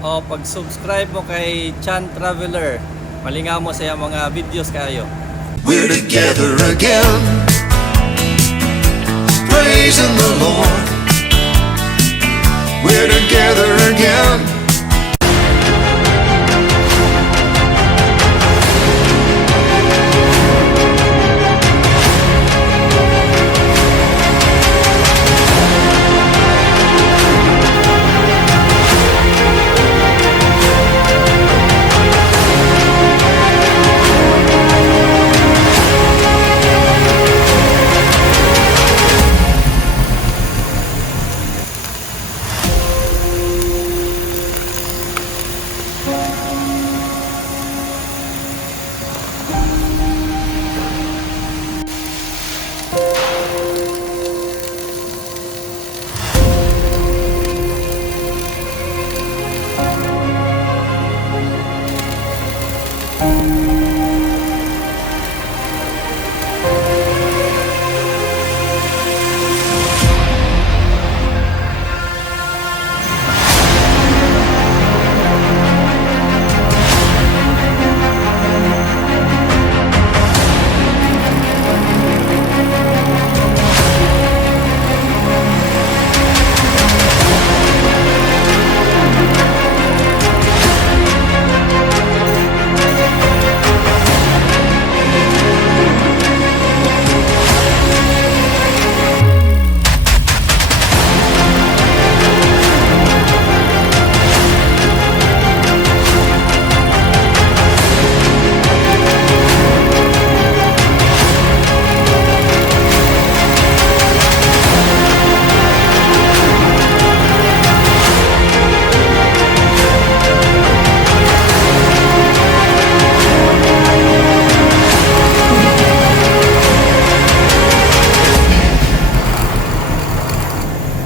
O pag-subscribe mo kay Chan Traveler, malingaw mo sa iyang mga videos kayo. We're together again, praising the Lord. We're together again.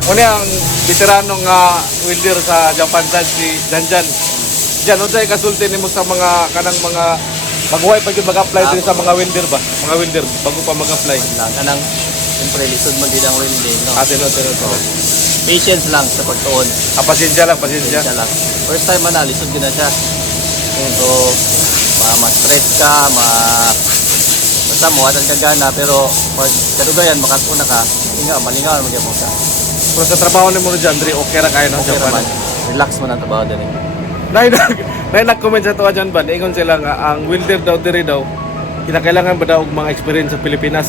Muna ang veteranong welder sa Japan side si Janjan. Jan, unsay kasulti nimo sa mga kanang mga baguhay pa gyud mag-apply din sa mga welder ba? Mga welder bago pa mag-apply. Lang kanang siyempre lisod man din ang welding, no. Tino. Patience lang sa pagtuon. Pasensya lang, pasensya. Siya lang. First time man na lisod din na siya. So ma-stress ka, basta mo atan ka gana, pero pag kadugayan makatuna ka, malingaw mo gyapon ka. Pero sa trabaho nimo Jan, diri okay ra kayo no Okay Japan. naman. Relax mo na trabaho din. Nay nag-comment sa tuwa dyan ba? Ingon sila nga ang welder daw diri daw kinakailangan ba daw og mga experience sa Pilipinas?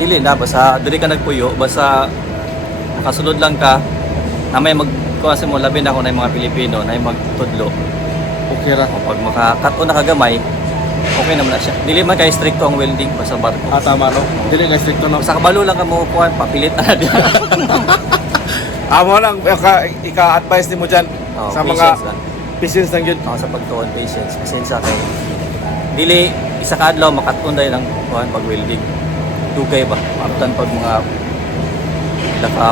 Dili na basta diri ka nagpuyo, basta makasulod lang ka na may magkuha mo labi na ako na yung mga Pilipino na yung magtudlo. Okay ra. O pag makakat o nakagamay, okay naman na siya. Dili man kay stricto ang welding basta barko. Tama no. Dili na stricto no. Basta kabalo lang ka mo kuha, papilit na diya. Amo lang ika-advise nimo dyan sa mga Patience lang. patience lang yun. Ako sa pagtuon, patience, pasensya kay dili isa ka adlaw makatunday lang kuha pag welding. Dugay ba? After pag mga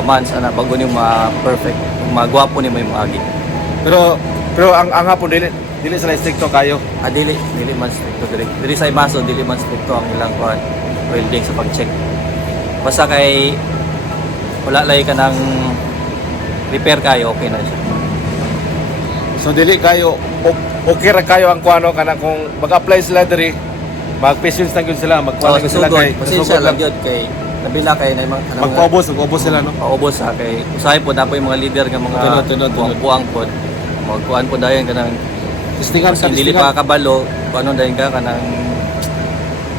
months ana bago ni mga perfect, mga gwapo ni may maagi. Pero ang hapon dili sila stricto kayo. Dili man stricto diri sa Imaso, dili man stricto ang ilang kuan welding sa pag-check. Basta kay wala lay ka ng repair kayo, okay na siya. So dili kayo okay ra kayo ang kuano kana kung mag-apply sila diri mag-patience lang yun sila magkuha lang sila kay pasensya lang yun kay nabila kay na mga magpaubos sila no. paubos sa kay usahay po na po yung mga leader nga mga Tunod. buang po magkuhan po dayon kanang Testingan ka dili pa kabalo kuno dayon ka kanang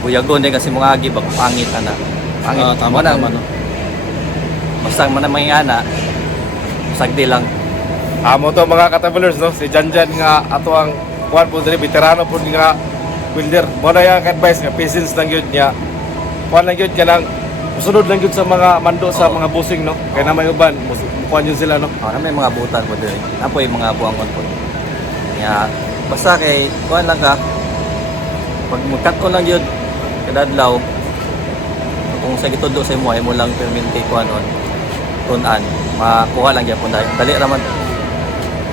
buyagon din kasi mga agi baka pangit ana pangit. Tama no. Basta man na ana sagdi lang. Amo to mga ka-travelers no, si Janjan nga ato ang kuan po diri veterano po nga welder. Mo na yung advice nga patience lang yun niya. Kuan lang yun kanang musunod lang yun sa mga mando sa mga busing no. Kaya na may uban, kuan yun sila no. Na may mga butan po diri. Apo yung mga buangon po. Kaya basta kay kuan lang ka. Pag magkat-on lang yun kadadlaw kung sa gitudo sa imo ay mo lang perminti kuan on tunan makuha lang gyapon dali raman.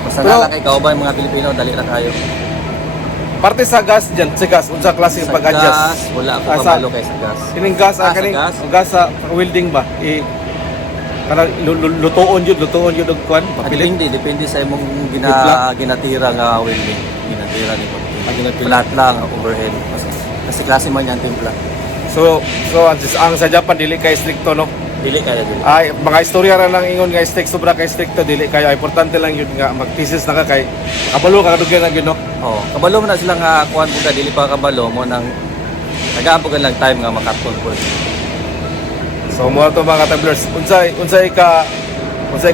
Basta na lang kay kauban mga Pilipino dali ra kayo. Parte sa gas dyan, sa gas, unsa klase Sa pag-adjust? gas, wala ako kabalo kay sa gas. Kining gas, Sa kaning gas? gas sa welding ba? kanang lutuon yun og kuan papilit. Depende sa imong Timpla? ginatira nga welding. Ginatira ni mo. Ginatira. Flat lang, overhead. Kasi klase man yan timpla. So ang sa Japan dili kay stricto no. Dili kaya dili. Ay mga istorya ra nang ingon nga sobra kay stricto dili kayo importante lang yun nga mag-thesis na ka kay kabalo ka kadugay na yun no. Oh, kabalo mo na sila nga kuan po ka dili pa kabalo mo nang tagaan po ka lang time nga makatol po. So mo to mga tabblers unsay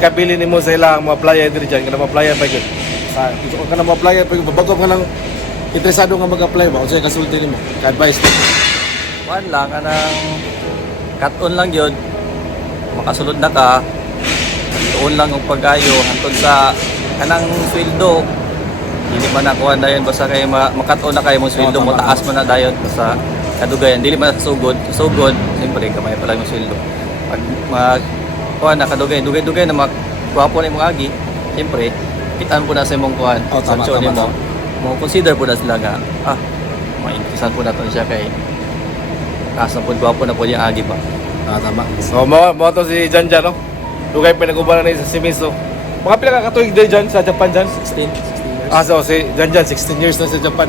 ka pili nimo sa ilang mga playa diri diyan kana mga playa pa gyud. Sa gusto ko kana mga playa pa gyud bago ka nang interesado nga mag-apply ba unsay kasulti nimo? Ka-advice mo. Kuan lang kanang cut-on lang yun. Makasulod na ka. Tuon lang ang pag-ayo hantod sa kanang sweldo. Dili man na kuan dayon basta kay makat-on na kay mo sweldo mo taas man na dayon basta kadugayan dili man sugod siyempre kamay pa lang yung sweldo. Pag kuan na dugay na magwapo na imong agi, siyempre kitaan po na sa imong kuan. Tama. Mo consider po na sila nga mainteresan po na to siya kay kaso po gwapo na po yung agi ba. Tama. So mo to si Janjan no. Dugay pinag-ubanan ni sa Shimizu. Mga pila ka katuig day dyan sa Japan dyan? 16 years. So si Janjan 16 years na sa Japan.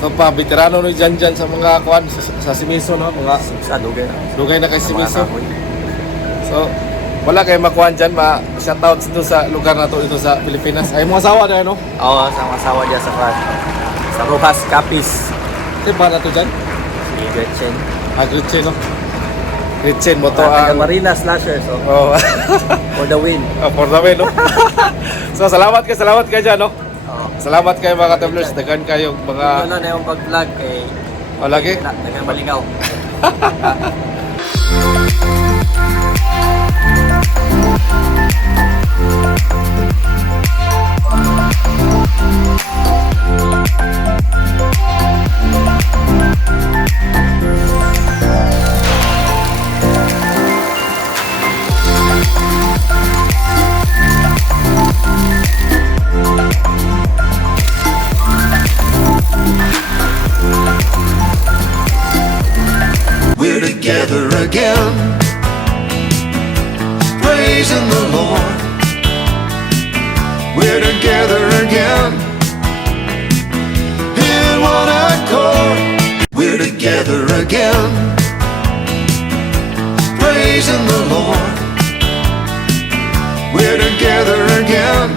So pa veterano ni Janjan sa mga kuan sa Shimizu no, mga Sa dugay na. dugay na kay Shimizu. Mga kahoy. So wala kay makuan dyan, ma-shoutouts dito sa lugar na to, ito sa Pilipinas. Ay mga asawa na no? Oo, sa mga asawa dyan sa kwan. Sa Rojas Capiz. Ito ba na to dyan? Si Gretchen. Gretchen no? Gretchen mo to Taga ang... Marina Slashers. So, Oh, for the win. for the way no? So salamat ka dyan no? Oo. Salamat kayo mga tabblers, dagan kayong mga... Wala na yung pag-vlog kay Lagi? Dagang Malingaw. We're together again, praising the Lord. We're together again, in one accord. We're together again, praising the Lord. We're together again,